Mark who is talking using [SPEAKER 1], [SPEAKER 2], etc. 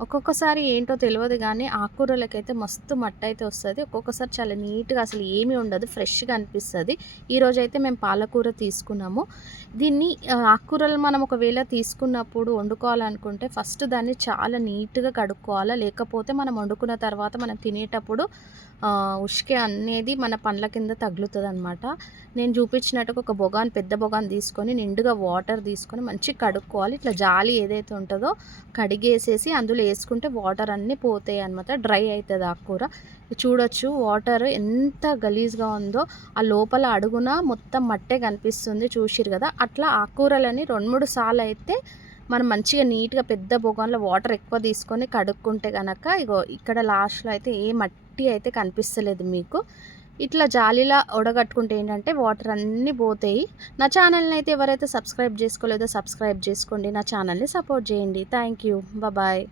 [SPEAKER 1] ఒక్కొక్కసారి ఏంటో తెలియదు కానీ ఆకుకూరలకైతే మస్తు మట్ట అయితే వస్తుంది. ఒక్కొక్కసారి చాలా నీట్గా అసలు ఏమీ ఉండదు ఫ్రెష్గా అనిపిస్తుంది. ఈరోజు అయితే మేము పాలకూర తీసుకున్నాము. దీన్ని ఆకుకూరలు మనం ఒకవేళ తీసుకున్నప్పుడు వండుకోవాలనుకుంటే ఫస్ట్ దాన్ని చాలా నీట్గా కడుక్కోవాలి? లేకపోతే మనం వండుకున్న తర్వాత మనం తినేటప్పుడు ఆ, ఉష్కే అనేది మన పండ్ల కింద తగులుతుంది అనమాట నేను చూపించినట్టుగా ఒక బొగాన్ పెద్ద బొగాన్ తీసుకొని నిండుగా వాటర్ తీసుకొని మంచిగా కడుక్కోవాలి. ఇట్లా జాలి ఏదైతే ఉంటుందో కడిగేసేసి అందులో వేసుకుంటే వాటర్ అన్నీ పోతాయి అనమాట డ్రై అవుతుంది ఆ కూర. చూడొచ్చు వాటర్ ఎంత గలీజ్గా ఉందో. ఆ లోపల అడుగున మొత్తం మట్టే కనిపిస్తుంది చూసిరు కదా. అట్లా ఆకుకూరలని రెండు మూడు సార్లు అయితే మనం మంచిగా నీట్గా పెద్ద బొగాన్లో వాటర్ ఎక్కువ తీసుకొని కడుక్కుంటే కనుక ఇగో ఇక్కడ లాస్ట్లో అయితే ఏ మట్టి అయితే కనిపిస్తలేదు మీకు. ఇట్లా జాలీలా ఒడగట్టుకుంటే ఏంటంటే వాటర్ అన్నీ పోతాయి. నా ఛానల్ని అయితే ఎవరైతే సబ్స్క్రైబ్ చేసుకోలేదో సబ్స్క్రైబ్ చేసుకోండి. నా ఛానల్ని సపోర్ట్ చేయండి. Thank you. బాయ్